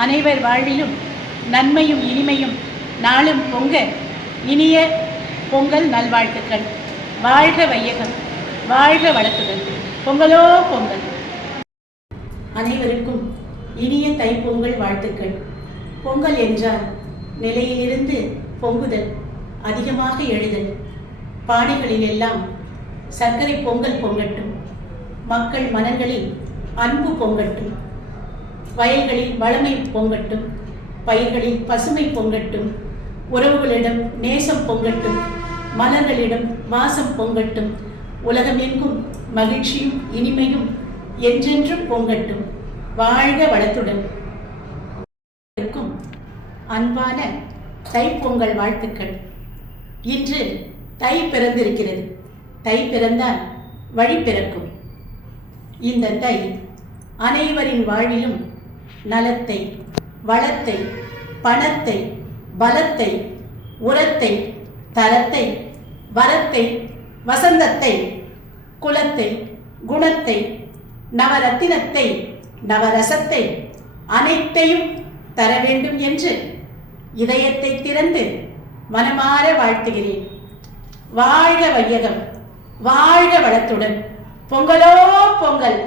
அனைவர் வாழ்விலும் நன்மையும் இனிமையும் நாளும் பொங்க இனிய பொங்கல் நல்வாழ்த்துக்கள். வாழ்க வையகம், வாழ்க வளத்துடன். பொங்கலோ பொங்கல். அனைவருக்கும் இனிய தைப்பொங்கல் வாழ்த்துக்கள். பொங்கல் என்றால் நிலையிலிருந்து பொங்குதல், அதிகமாக எழுதல். பானைகளில் எல்லாம் சர்க்கரை பொங்கல் பொங்கட்டும், மக்கள் மனங்களில் அன்பு பொங்கட்டும், வயல்களில் வளமை பொங்கட்டும், பயிர்களில் பசுமை பொங்கட்டும், உறவுகளிடம் நேசம் பொங்கட்டும், மலர்களிடம் வாசம் பொங்கட்டும், உலகமெங்கும் மகிழ்ச்சியும் இனிமையும் என்றென்றும் பொங்கட்டும். வாழ்க வளத்துடன். அன்பான தைப்பொங்கல் வாழ்த்துக்கள். இன்று தை பிறந்திருக்கிறது. தை பிறந்தால் வழி பிறக்கும். இந்த தை அனைவரின் வாழ்விலும் நலத்தை, வளத்தை, பணத்தை, பலத்தை, உரத்தை, தரத்தை, வரத்தை, வசந்தத்தை, குலத்தை, குணத்தை, நவரத்தினத்தை, நவரசத்தை அனைத்தையும் தர வேண்டும் என்று இதயத்தை திறந்து மனமாற வாழ்த்துகிறேன். வாழ்க வையகம், வாழ்க வளத்துடன். பொங்கலோ பொங்கல்.